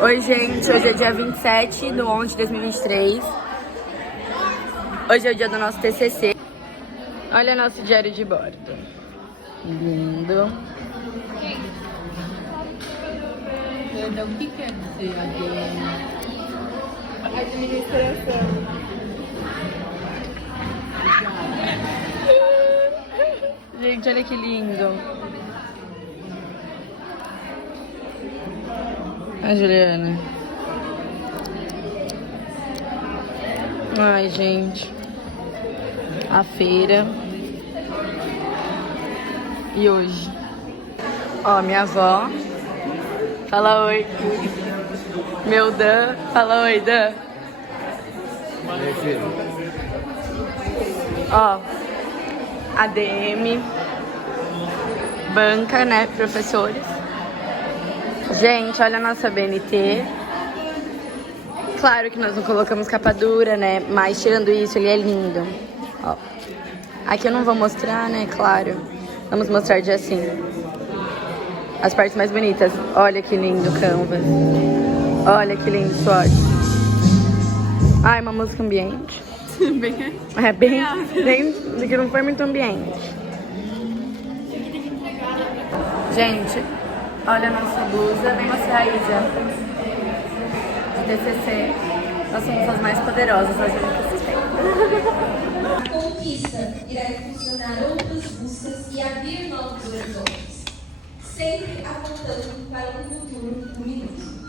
Oi, gente. Hoje é dia 27/11 de 2023. Hoje é o dia do nosso TCC. Olha nosso diário de bordo. Lindo. O que quer dizer Administração. Gente, olha que lindo. A Juliana. Ai, gente. A feira. E hoje. Ó, minha avó. Fala oi. Meu Dan. Fala oi, Dan. Ó. ADM. Banca, né? Professores. Gente, olha a nossa BNT. Claro que nós não colocamos capa dura, né? Mas tirando isso, ele é lindo. Ó. Aqui eu não vou mostrar, né? Claro. Vamos mostrar de assim. As partes mais bonitas. Olha que lindo o Canvas. Olha que lindo o SWOT. Ai, uma música ambiente. É bem que não foi muito ambiente. Gente, olha a nossa blusa. Vem mostrar, Isa. De TCC. Nós somos as mais poderosas, nós A conquista irá impulsionar outras buscas e abrir novos horizontes, sempre apontando para um futuro luminoso.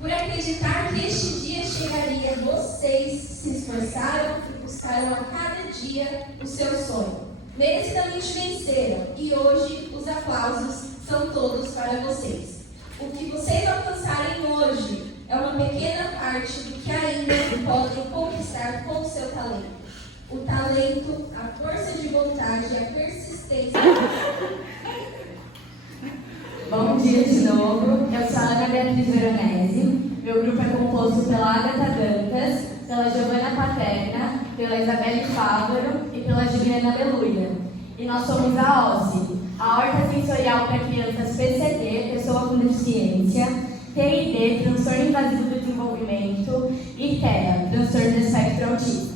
Por acreditar que este dia chegaria, vocês se esforçaram e buscaram a cada dia o seu sonho. Merecidamente venceram e hoje os aplausos são todos para vocês. O que vocês alcançarem hoje é uma pequena parte do que ainda podem conquistar com o seu talento. O talento, a força de vontade e a persistência. Bom dia de novo, eu sou a Ana Beatriz Veronese. Meu grupo é composto pela Agatha Dantas, pela Giovana Paterna, pela Isabelle Fávaro e pela Juliana Aleluia. E nós somos a OSSE, a Horta Sensorial para Crianças PCD, Pessoa com Deficiência, TID, Transtorno Invasivo do Desenvolvimento, e TEA, Transtorno do Espectro Autista.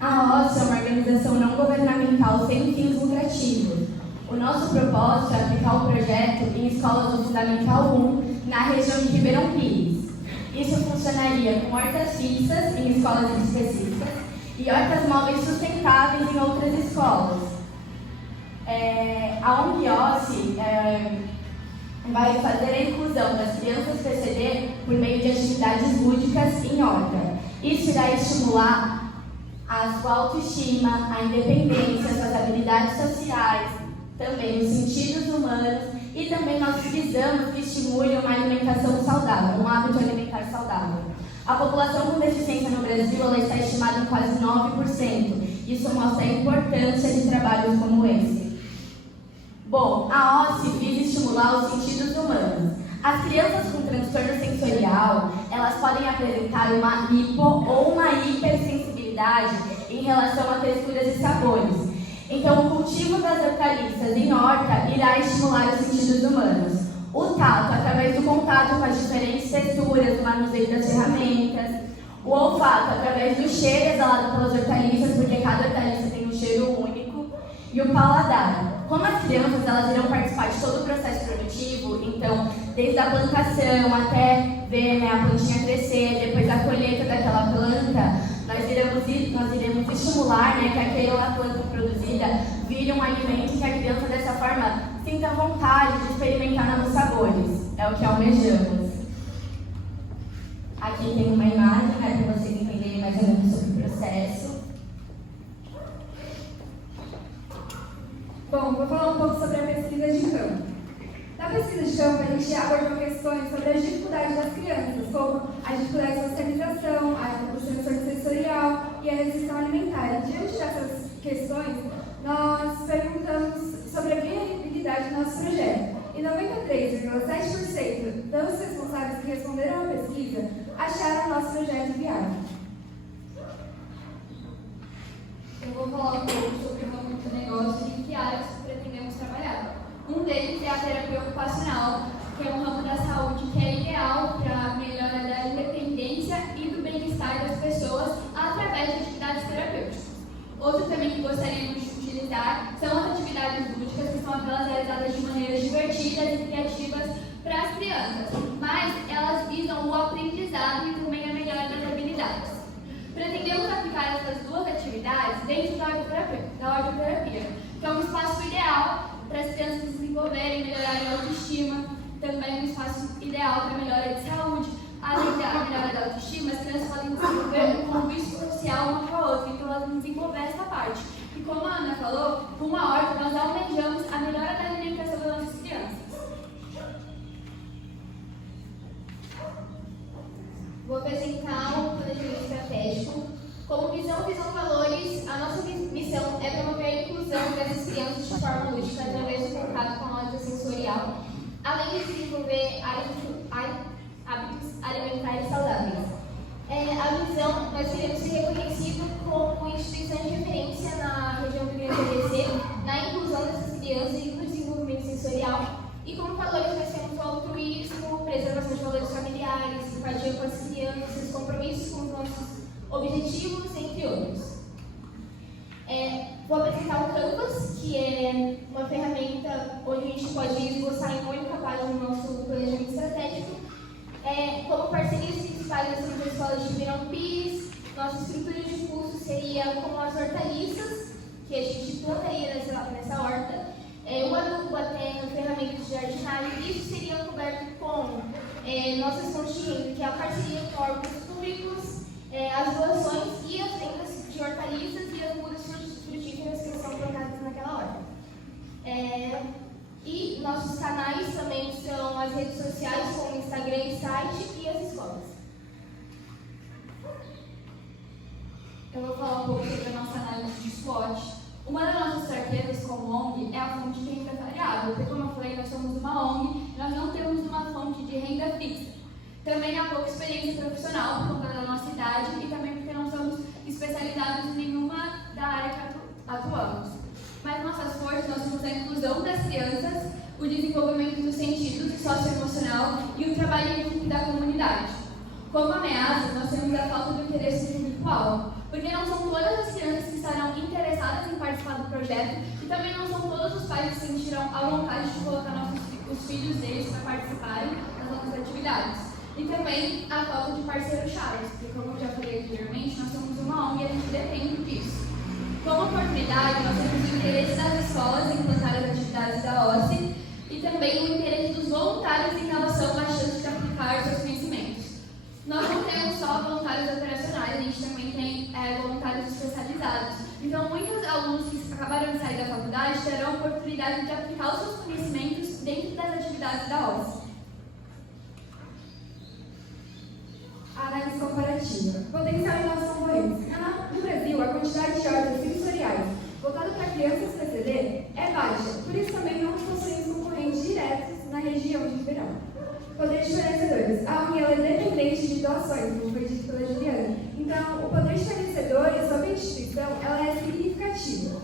A OSSE é uma organização não governamental sem fins lucrativos. O nosso propósito é aplicar o projeto em escolas do Fundamental 1 na região de Ribeirão Pires. Isso funcionaria com hortas fixas em escolas específicas e hortas móveis sustentáveis em outras escolas. A ONG OSSE vai fazer a inclusão das crianças PCD por meio de atividades lúdicas em horta. Isso irá estimular a sua autoestima, a independência, suas habilidades sociais, também os sentidos humanos e também nós visamos que estimule uma alimentação saudável, um hábito alimentar saudável. A população com deficiência no Brasil ela está estimada em quase 9%. Isso mostra a importância de trabalhos como esse. Bom, a OSSE visa estimular os sentidos humanos. As crianças com transtorno sensorial, elas podem apresentar uma hipo ou uma hipersensibilidade em relação a texturas e sabores. Então, o cultivo das hortaliças em horta irá estimular os sentidos humanos. O tato, através do contato com as diferentes texturas, o manuseio das ferramentas. O olfato, através do cheiro exalado pelas hortaliças, porque cada hortaliça tem um cheiro único. E o paladar. Como as crianças elas irão participar de todo o processo produtivo, então, desde a plantação até ver, né, a plantinha crescer, depois a colheita daquela planta, nós iremos estimular, né, que aquela planta produzida vire um alimento que a criança, dessa forma, sinta vontade de experimentar novos sabores. É o que almejamos. Aqui tem uma imagem, né, para vocês entenderem mais ou menos sobre o processo. Bom, vou falar um pouco sobre a pesquisa de campo. Na pesquisa de campo, a gente abordou questões sobre as dificuldades das crianças, como a dificuldade de socialização, o transtorno sensorial e a restrição alimentar. E diante dessas questões, nós perguntamos sobre a viabilidade do nosso projeto. E 93,7% dos responsáveis que responderam à pesquisa acharam o nosso projeto viável. Eu vou falar um pouco sobre uma também que gostaríamos de utilizar são as atividades lúdicas, que são aquelas realizadas de maneiras divertidas e criativas para as crianças, mas elas visam o aprendizado e também a melhora das habilidades. Pretendemos aplicar essas duas atividades dentro da audioterapia, que é um espaço ideal para as crianças desenvolverem e melhorarem a autoestima, também um espaço ideal para a melhora de saúde. Além da melhora da autoestima, as crianças podem desenvolver um convívio social uma com a outra, então elas vão desenvolver essa parte. E como a Ana falou, com a horta nós almejamos a melhora da alimentação das nossas crianças. Vou apresentar o planejamento estratégico. Como visão valores, a nossa missão é promover a inclusão dessas crianças de forma lúdica através do contato com a lógica sensorial, além de desenvolver hábitos alimentares saudáveis. A visão, nós queremos ser reconhecidos como instituição de referência na região do Grande ABC, na inclusão dessas crianças e no desenvolvimento sensorial. E como valores, nós temos o altruísmo, preservação de valores familiares, empatia com as crianças, compromissos com os nossos objetivos, entre outros. Vou apresentar o Canvas, que é uma ferramenta onde a gente pode esboçar em uma única página o nosso planejamento estratégico. Como parcerias principais, nós temos a escola de Ribeirão Pires, nossa estrutura de curso seria como as hortaliças, que a gente plantaria nessa horta, o adubo, a terra, ferramentas de jardinagem. Isso seria coberto com nossas fontes de renda, que é a parceria com órgãos públicos, as doações e as vendas de hortaliças e as mudas frutíferas que são plantadas naquela horta. E nossos canais também são as redes sociais, como o Instagram e site, e as escolas. Eu vou falar um pouco sobre a nossa análise de SWOT. Uma das nossas certezas como ONG é a fonte de renda variável, porque, como eu falei, nós somos uma ONG, nós não temos uma fonte de renda fixa. Também há pouca experiência profissional por conta da nossa idade e também porque não somos especializados em nenhuma da área que atuamos. Mas nossas forças, nós temos a inclusão das crianças, o desenvolvimento dos sentidos socioemocional e o trabalho em equipe da comunidade. Como ameaça, nós temos a falta do interesse público-alvo, porque não são todas as crianças que estarão interessadas em participar do projeto e também não são todos os pais que se sentirão à vontade de colocar os filhos deles para participarem das nossas atividades. E também a falta de parceiro-chave, porque, como eu já falei anteriormente, nós somos uma ONG e a gente depende disso. Como oportunidade, nós temos o interesse das escolas em implantar as atividades da OSCE e também o interesse dos voluntários em relação à chance de aplicar seus conhecimentos. Nós não temos só voluntários operacionais, a gente também tem voluntários especializados. Então, muitos alunos que acabaram de sair da faculdade terão a oportunidade de aplicar os seus conhecimentos dentro das atividades da OSCE. Análise comparativa. Potencial e novos concorrentes. No Brasil, a quantidade de hortas sensoriais voltada para crianças PCD é baixa, por isso também não possuímos concorrentes diretos na região de Ribeirão. Poder de fornecedores. A ONG é dependente de doações, como foi dito pela Juliana. Então, o poder de fornecedores sobre a instituição ela é significativo.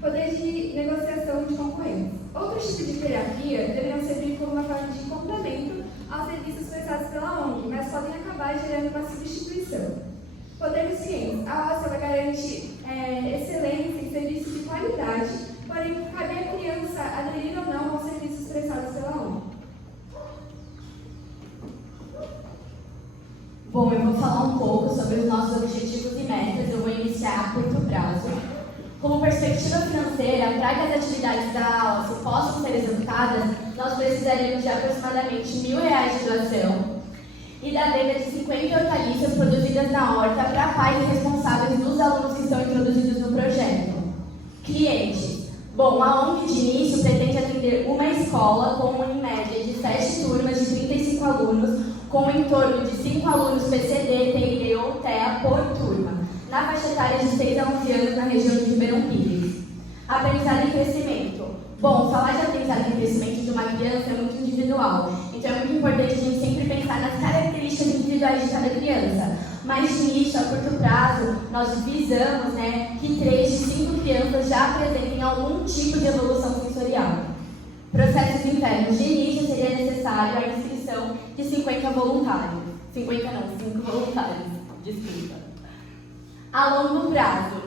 Poder de negociação de concorrentes. Outros tipos de terapia deveriam servir como uma forma de complemento aos serviços prestados pela ONG, mas podem acabar gerando uma substituição. Poder dos clientes. A OSCE garante excelência em serviços de qualidade, porém, cabe à criança aderir ou não aos serviços prestados pela ONG. Bom, eu vou falar um pouco sobre os nossos objetivos e metas. Eu vou iniciar a curto prazo. Como perspectiva financeira, para que as atividades da OSCE possam ser executadas, nós precisaríamos de aproximadamente R$1.000 de doação e da venda de 50 hortaliças produzidas na horta para pais responsáveis dos alunos que estão introduzidos no projeto. Clientes. Bom, a ONG de início pretende atender uma escola com, em média, de 7 turmas de 35 alunos, com em torno de 5 alunos PCD, TID ou TEA por turma, na faixa etária de 6 a 11 anos na região de Ribeirão Pires. Aprendizado em crescimento. Bom, falar de aprendizado em crescimento de uma criança é muito individual, então é muito importante a gente sempre pensar nas características individuais de cada criança. Mas de início, a curto prazo, nós visamos que 3 de 5 crianças já apresentem algum tipo de evolução sensorial. Processos internos. De início, seria necessário a inscrição de 50 voluntários. 50 não, 5 voluntários. Desculpa. A longo prazo.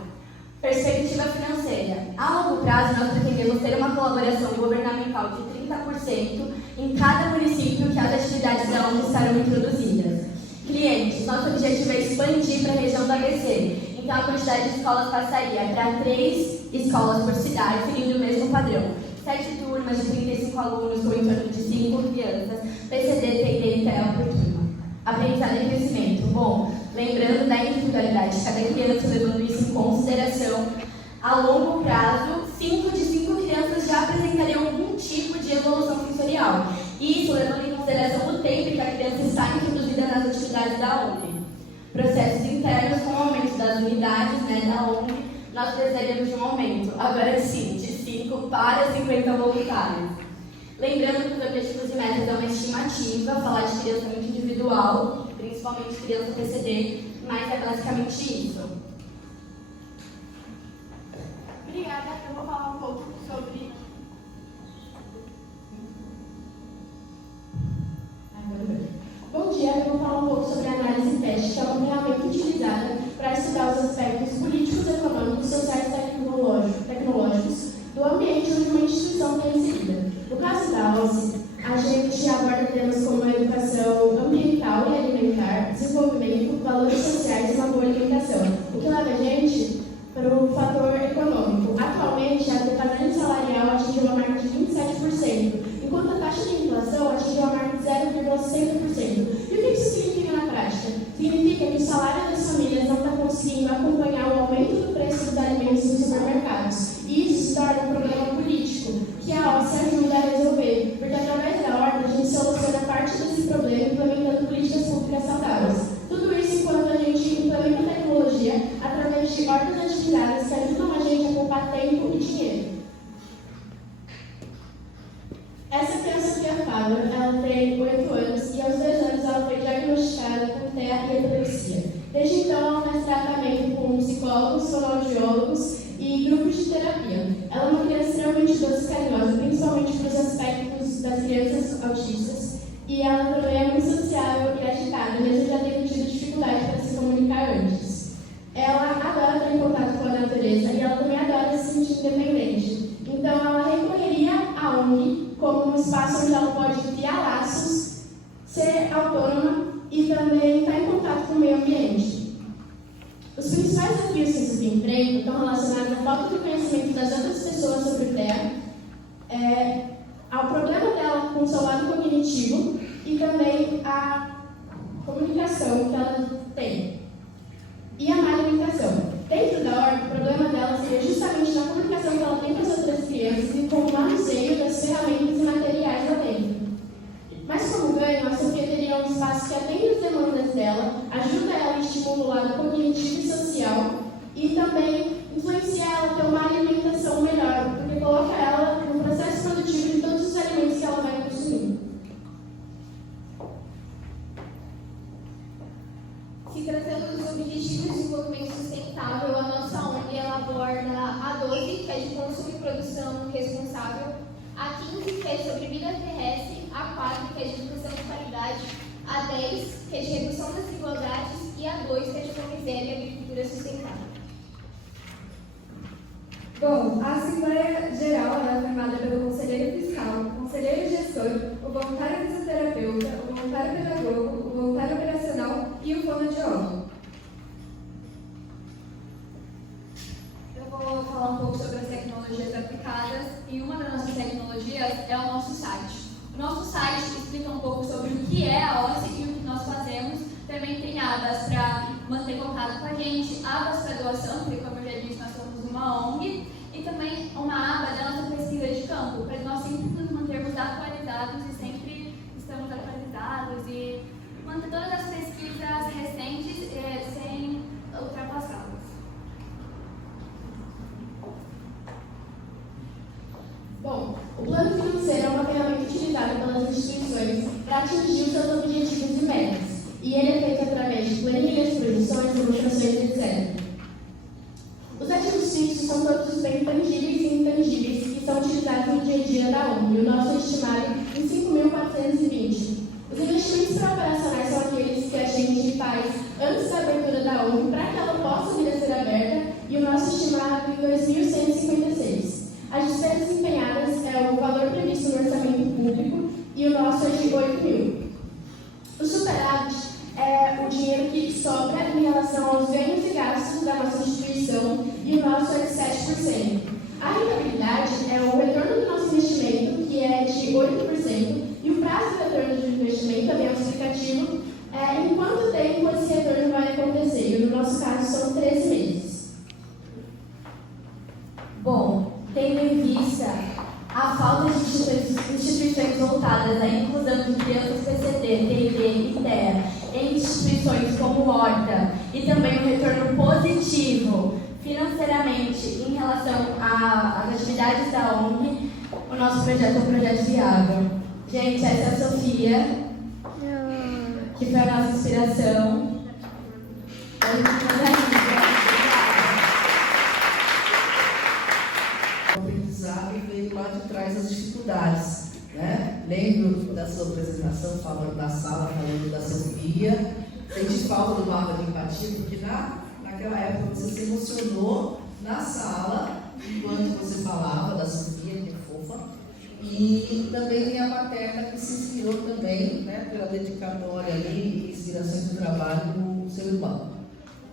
Perspectiva financeira. A longo prazo, nós pretendemos ter uma colaboração governamental de 30% em cada município que as atividades da ONG estarão introduzidas. Clientes. Nosso objetivo é expandir para a região do ABC. Então, a quantidade de escolas passaria para 3 escolas por cidade, seguindo o mesmo padrão. 7 turmas de 35 alunos com em torno de 5 crianças, PCD, TD e TEL por turma. Aprendizado e crescimento. Bom, lembrando da individualidade de cada criança, levando isso em consideração, a longo prazo, 5 de 5 crianças já apresentariam algum tipo de evolução sensorial. Isso levando em consideração o tempo que a criança está introduzida nas atividades da ONG. Processos internos, com o aumento das unidades da ONG, nós precisaríamos de um aumento, agora sim, de 5 para 50 voluntários. Lembrando que os objetivos e metas é uma estimativa, falar de criança muito individual, principalmente criança PCD, mas é basicamente isso. Obrigada, eu vou falar um pouco sobre... Bom dia, eu vou falar um pouco sobre a análise PEST, que é uma ferramenta utilizada para estudar os aspectos políticos, econômicos, sociais e tecnológicos do ambiente onde uma instituição está inserida. No caso da OSCE, a gente aborda temas como a educação ambiental e alimentar, desenvolvimento, valores sociais e uma boa alimentação, o que leva a gente para o fator econômico. Atualmente, a defasagem salarial atingiu uma marca de 27%, enquanto a taxa de inflação atingiu a marca de 0,60%. E o que isso significa na prática? Significa que o salário das famílias não está conseguindo acompanhar o aumento do preço dos alimentos nos supermercados. E isso se torna um problema político, que a OSCE ajuda a resolver, porque através da ordem a gente soluciona parte desse problema implementando políticas públicas saudáveis. Tudo isso enquanto a gente implementa a tecnologia através de ordens ativizadas que ajudam a gente a poupar tempo e dinheiro. Essa criança aqui, a Fábio, ela tem 8 anos e aos 2 anos ela foi diagnosticada com TEA e epilepsia. Desde então, ela faz tratamento com psicólogos, fonoaudiólogos e grupos de terapia. Ela é uma criança extremamente doce e carinhosa, principalmente para os aspectos das crianças autistas, e ela também é muito sociável e agitada, mesmo já tendo tido dificuldade para se comunicar antes. Ela adora estar em contato com a natureza e ela também adora se sentir independente. Então, ela recorreria à ONG como um espaço onde ela pode criar laços, ser autônoma e também estar em contato com o meio ambiente. Os principais desafios que esse enfrenta estão relacionados à falta de conhecimento das outras pessoas sobre o TEA, ao problema dela com o seu lado cognitivo e também à comunicação que ela tem. E a má alimentação. Dentro da ordem, o problema dela seria justamente na comunicação que ela tem com as outras crianças e com o manuseio das ferramentas e materiais lá dentro. Mas como ganho, a Sofia teria um espaço que atende as demandas dela, ajuda ela e estimula o lado cognitivo e social e também influencia ela a ter uma alimentação melhor, porque coloca ela no processo produtivo de todos os alimentos que ela vai consumir. Se tratando dos Objetivos de Desenvolvimento Sustentável, a nossa ONG ela aborda a 12, que é de consumo e produção responsável, a 15, que é sobre vida terrestre, a 4, que é de educação de qualidade, a 10, que é de redução das desigualdades, e a 2, que é de fome zero e agricultura sustentável. Bom, a Assembleia Geral é formada pelo conselheiro fiscal, o conselheiro gestor, o voluntário fisioterapeuta, o voluntário pedagogo, o voluntário operacional e o fonoaudiólogo. Eu vou falar um pouco sobre as tecnologias aplicadas e uma das nossas tecnologias é o nosso site. O nosso site explica um pouco sobre o que é a OSCE e o que nós fazemos. Também tem abas para manter contato com a gente, abas para doação, porque como eu já disse, nós somos uma ONG, e também uma aba da nossa pesquisa de campo, para nós sempre nos mantermos atualizados e sempre estamos atualizados e manter todas as pesquisas recentes serem ultrapassadas. Bom, o plano financeiro é uma ferramenta utilizada pelas instituições para atingir os seus objetivos e metas, e ele é feito através de planilhas, projeções, demonstrações, etc. Os ativos fixos são todos os bens tangíveis e intangíveis que são utilizados no dia a dia da ONG, e o nosso é estimado em 5.420. Os investimentos operacionais são aqueles que a gente faz antes da abertura da ONG para que ela possa vir a ser aberta, e o nosso estimado universidade é o retorno do nosso investimento, que é de 8%, e o prazo de retorno do investimento também é explicativo, em quanto tempo esse retorno vai acontecer, e no nosso caso são 13 meses. Bom, tendo em vista a falta de instituições voltadas à inclusão de crianças PCD, TD e TEA em instituições como Horta e também um retorno positivo financeiramente em relação às atividades da ONG, o nosso projeto é um projeto viável. Gente, essa é a Sofia, que foi a nossa inspiração. O aprendizado veio lá de trás das dificuldades, né? Lembro da sua apresentação, falando da sala, falando da Sofia. Senti falta do mapa de empatia, porque naquela época você se emocionou na sala, enquanto você falava da Sofia, que é fofa. E também tem a materna, que se inspirou também, né, pela dedicatória ali e inspirações do trabalho do seu irmão.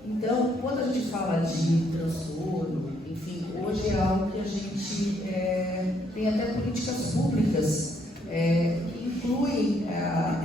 Então, quando a gente fala de transtorno, enfim, hoje é algo que a gente tem até políticas públicas que incluem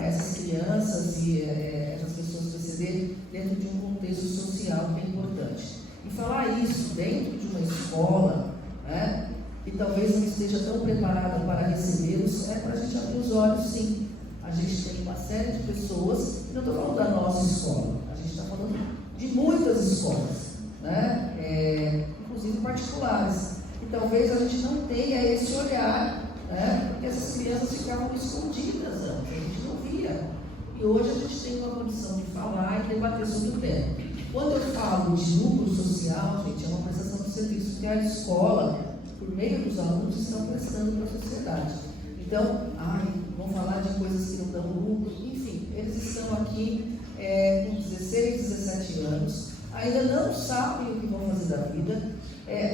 essas crianças e essas pessoas PCD dentro de um contexto social que é importante. E falar isso dentro de uma escola, né, que talvez não esteja tão preparada para recebê-los, é para a gente abrir os olhos, sim. A gente tem uma série de pessoas, não estou falando da nossa escola, a gente está falando de muitas escolas, né? Inclusive particulares. E talvez a gente não tenha esse olhar, né? Porque essas crianças ficavam escondidas antes, a gente não via. E hoje a gente tem uma condição de falar e debater sobre o tema. Quando eu falo de lucro social, gente, é uma prestação de serviço que a escola, por meio dos alunos, estão prestando para a sociedade. Então, vão falar de coisas que não dão lucro, enfim, eles estão aqui com 16, 17 anos, ainda não sabem o que vão fazer da vida.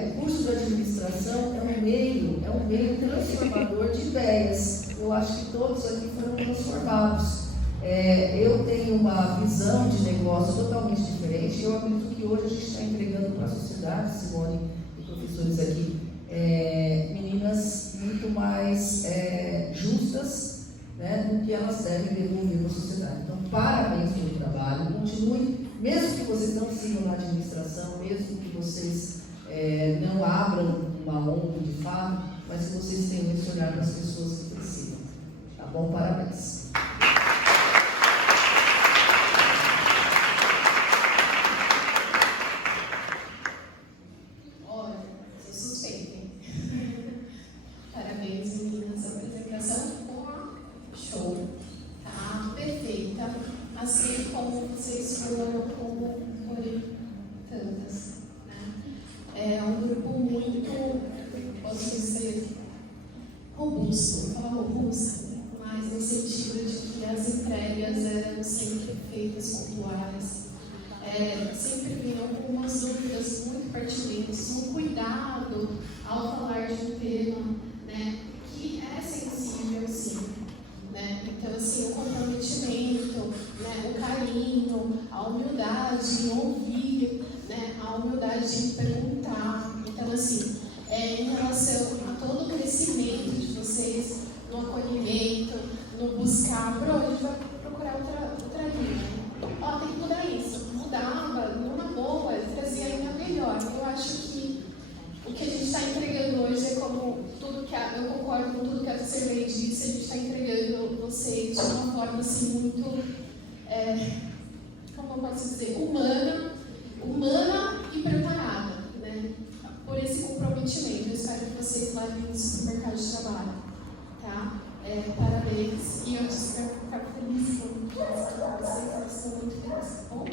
O curso de administração é um meio transformador de ideias. Eu acho que todos aqui foram transformados. Eu tenho uma visão de negócio totalmente diferente. Eu acredito que hoje a gente está entregando para a sociedade, Simone e professores aqui, meninas muito mais justas, né, do que elas devem devolver na sociedade. Então, parabéns pelo trabalho, continue, mesmo que vocês não sigam na administração, mesmo que vocês não abram uma ONG de fato, mas que vocês tenham esse olhar das pessoas que precisam. Tá bom? Parabéns. Olha, sou suspeita. Parabéns, meninas. A apresentação ficou show, tá? Perfeita. Assim como vocês foram como tantas, né? É um grupo muito, posso dizer, robusto. Vou falar robusta, mas no sentido de que as entregas eram sempre feitas pontuais. Sempre vinham com umas dúvidas muito pertinentes, um cuidado ao falar de um tema, né, que é sensível, sim. Né? Então, assim, o comprometimento, né, o carinho, a humildade em ouvir, né, a humildade em perguntar. Então, assim, em relação a todo o crescimento de vocês, no acolhimento, no buscar, por onde vai procurar outra linha. Tem que mudar isso. Mudava, numa boa, trazia ainda melhor. Eu acho que o que a gente está entregando hoje é como tudo que eu concordo com tudo que a Cirlei disse, a gente está entregando vocês de uma forma assim muito, como eu posso dizer, humana e preparada, né? Por esse comprometimento. Eu espero que vocês levem isso para o mercado de trabalho, tá? Parabéns, e eu espero ficar feliz com vocês, eu estou muito feliz, tá bom?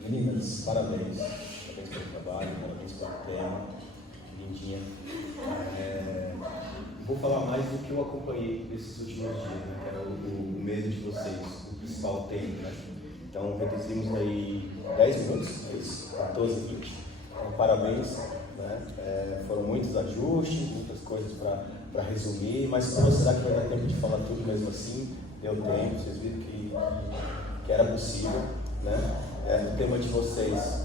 Meninas, parabéns pelo trabalho, parabéns pelo tema, lindinha. Vou falar mais do que eu acompanhei nesses últimos dias, né, que era o mês de vocês, o principal tema, né? Então, reduzimos aí 10 minutos, 14, 20. Então, parabéns, né? Foram muitos ajustes, muitas coisas para resumir, mas como será que vai dar tempo de falar tudo mesmo assim? Deu tempo, vocês viram que que era possível, né? O tema de vocês,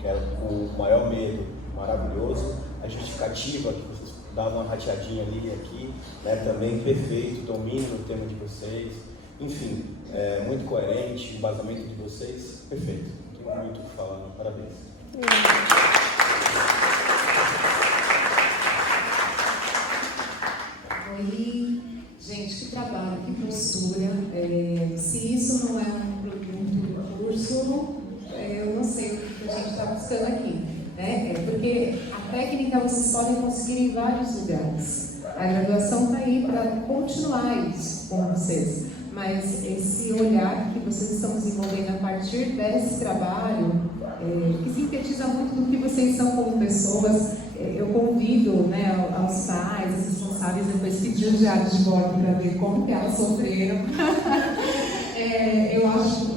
que era o maior medo, maravilhoso, a justificativa, que vocês davam uma rateadinha ali e aqui, né? Também perfeito, domínio no tema de vocês, enfim, muito coerente, o embasamento de vocês, perfeito. Não tenho muito o que falar, não. Parabéns. Oi, gente, que trabalho, que postura. Se isso não é um produto do curso, eu não sei o que a gente está buscando aqui, né? Porque a técnica vocês podem conseguir em vários lugares. A graduação está aí para continuar isso com vocês. Mas esse olhar que vocês estão desenvolvendo a partir desse trabalho, que sintetiza muito do que vocês são como pessoas, eu convido, né, aos pais, aos responsáveis, depois pedir os diários de bordo para ver como que elas sofreram. Eu acho,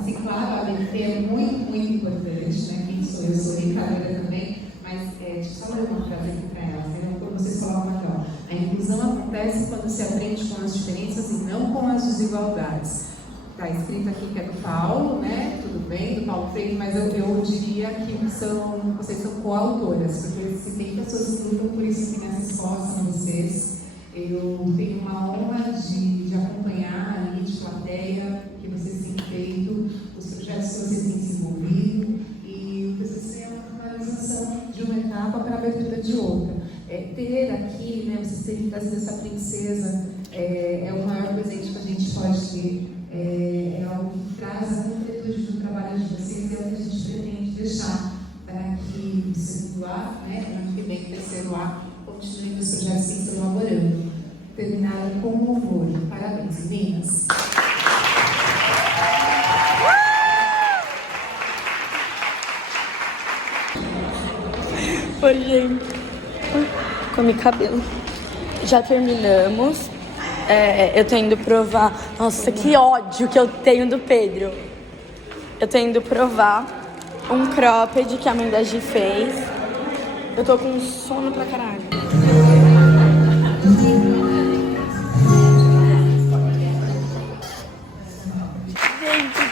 assim, claro, a ABT é muito, muito importante, né? Quem sou eu? Sou Ricardo também, mas deixa eu só ler uma frase aqui para elas, quando vocês falavam aqui, ó. A inclusão acontece quando se aprende com as diferenças e não com as desigualdades. Está escrito aqui que é do Paulo, né? Tudo bem, do Paulo Freire, mas eu diria que vocês são coautoras, porque se tem pessoas que lutam por isso aqui nessa escola, são vocês. Eu tenho uma honra de acompanhar ali, de plateia, o que vocês têm feito, os projetos que vocês têm desenvolvido, e o TCC é uma finalização de uma etapa para a abertura de outra. Ter aqui, né, vocês terem trazido essa princesa, é o maior presente que a gente pode ter. É algo que traz a completude do trabalho de vocês, é o que a gente pretende deixar para que o segundo A, né, ano que vem, o terceiro A, continue com os projetos que estão elaborando. Terminaram com louvor. Parabéns, meninas! Oi, gente. Comi cabelo. Já terminamos. Eu tô indo provar. Nossa, que ódio que eu tenho do Pedro. Eu tô indo provar um cropped que a mãe da Gi fez. Eu tô com sono pra caralho. Gente,